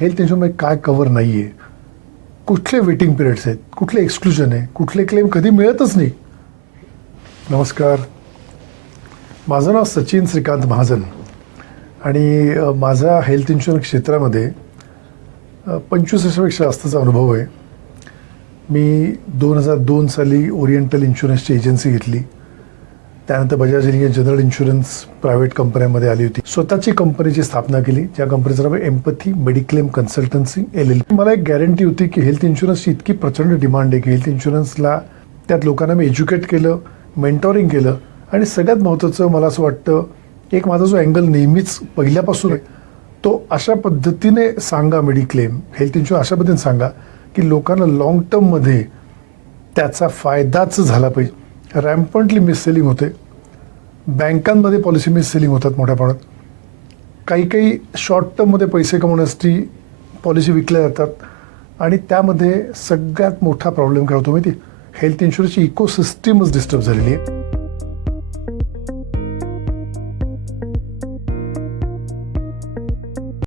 Health इन्शुरन्समध्ये काय cover नाही आहे, कुठले वेटिंग पिरियड्स आहेत, कुठले एक्सक्लुजन आहे, कुठले क्लेम कधी मिळतच नाही. नमस्कार, माझं नाव सचिन श्रीकांत महाजन आणि माझा हेल्थ इन्शुरन्स क्षेत्रामध्ये 25 वर्षापेक्षा जास्तचा अनुभव आहे. मी 2002 साली ओरिएंटल इन्शुरन्सची एजन्सी घेतली. त्यानंतर Bajaj alien general insurance private कंपन्यांमध्ये आली होती. स्वतःची कंपनीची स्थापना केली, ज्या कंपनीचं नाव एम्पथी मेडिक्लेम कन्सल्टन्सी LLP. मला एक गॅरंटी होती की हेल्थ इन्शुरन्सची इतकी प्रचंड डिमांड आहे की हेल्थ इन्शुरन्सला त्यात लोकांना मी एज्युकेट केलं, मेंटॉरिंग केलं आणि सगळ्यात महत्त्वाचं मला असं वाटतं, एक माझा जो अँगल नेहमीच पहिल्यापासून आहे तो अशा पद्धतीने सांगा, मेडिक्लेम हेल्थ इन्शुरन्स अशा पद्धतीने सांगा की लोकांना लाँग टर्ममध्ये त्याचा फायदाच झाला पाहिजे. रॅम्पंटली मिस सेलिंग होते, बँकांमध्ये पॉलिसी मिस सेलिंग होतात मोठ्या प्रमाणात. काही शॉर्ट टर्ममध्ये पैसे कमवण्यासाठी पॉलिसी विकल्या जातात आणि त्यामध्ये सगळ्यात मोठा प्रॉब्लेम काय होतो माहिती, हेल्थ इन्शुरन्सची इकोसिस्टीमच डिस्टर्ब झालेली आहे.